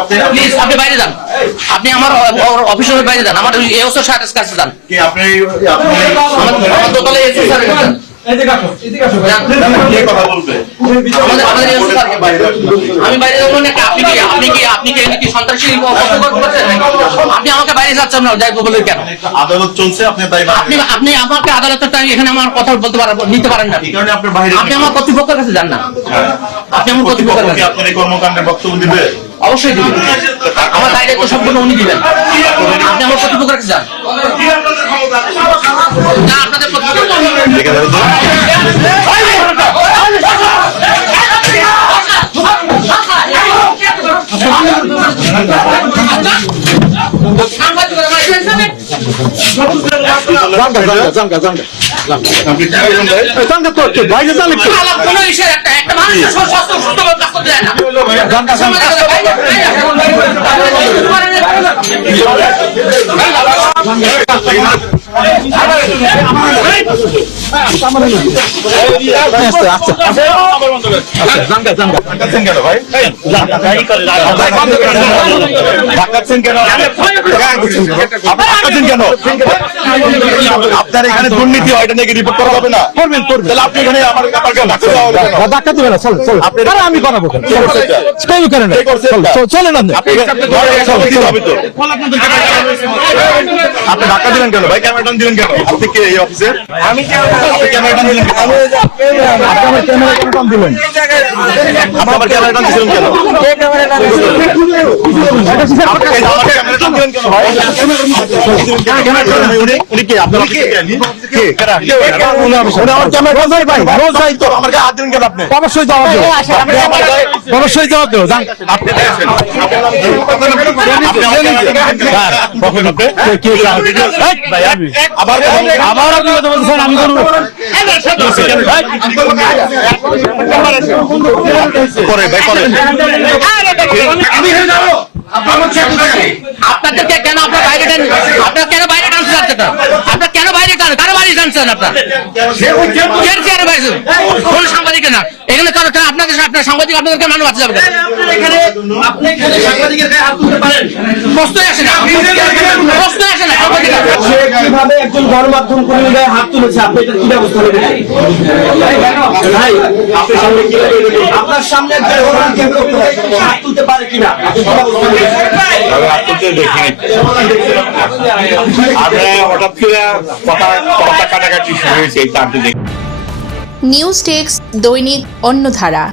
আপনি প্লিজ আপনি বাইরে যান। আপনি আমার অফিসের বাইরে যান। আমার স্যারের কাছে যান। কি আপনি আপনি আমার আমার দোতলায় এসো স্যারের কাছে যান। যান। কে কথা বলবে? আমাদের আমাদের এওসো স্যারকে বাইরে যান। আমি বাইরে যাব না আপনি কি আপনি কি আপনি কি কি সন্ত্রাসী আপনি আমাকে বাইরে যাচ্ছেন না যাই বলে কেন? আদালত চলছে আপনি আপনি আপনি আমাকে আদালতের টাইম এখানে আমার কথা বলতে পারেন নিতে পারেন না। আপনি বাইরে আপনি আমার কর্তৃপক্ষের কাছে যান না। আপনি আমার কর্তৃপক্ষ কর্তৃপক্ষের কাছে আপনার এই কর্মকাণ্ডের বক্তব্য দিবে? অবশ্যই দিবেন। আমার দায়িত্ব সম্পূর্ণ উনি দিবেন। আপনি আমার কর্তৃপক্ষের রাখতে যান না আপনাদের কর্তৃপক্ষ আপনি কি বলবেন ভাই আলাপ কোনো ইসের একটা একটা মানুষের সুস্থ সুস্থভাবে কাজ করতে দেয় না সমাজে কথা বাইরে, ধাক্কাচ্ছেন কেন ভাই ভাই, বন্ধ করেন। ধাক্কাচ্ছেন কেন আপনি ধাক্কাচ্ছেন কেন আপনার এখানে দুর্নীতি হয় এটা নাকি রিপোর্ট করা হবে না করবেন করবেন তাহলে আপনি এখানে আমার? ধাক্কা দিবে না চলো চলো আপনি- আমি করাবো কেন? কে করছে এটা? কেউ করে না কে করছে এটা? চলো, চলেন আপনি আপনি দিলেন কেন ভাই ক্যামেরাটা দিলেন কেন আপনি কে এই অফিসের আমি অবশ্যই জবাব দেবো অবশ্যই জবাব দেবো আবার আবার আপনি কথা বলছেন আমি কোনো করে ভাই করে আপনাদেরকে কেন আপনার বাইরে আপনাদের আপনার মানুষ বাঁচা যাবে কেন প্রশ্নই আসে না প্রশ্নই কীভাবে একজন গণমাধ্যম কর্মীর গায়ে হাত তুলেছে আপনি এটা কি ব্যবস্থা নেবেন ভাই আপনার সামনে কি আপনার সামনে একজন গণমাধ্যম কর্মীর গায়ে হাত তুলতে পারে কিনা আপনি কি ব্যবস্থা নেবেন আমি আপনাদের হঠাৎ করে কথা কথা কাটাকাটি শুরু হয়েছে এই নিউজ টেক্স দৈনিক অন্যধারা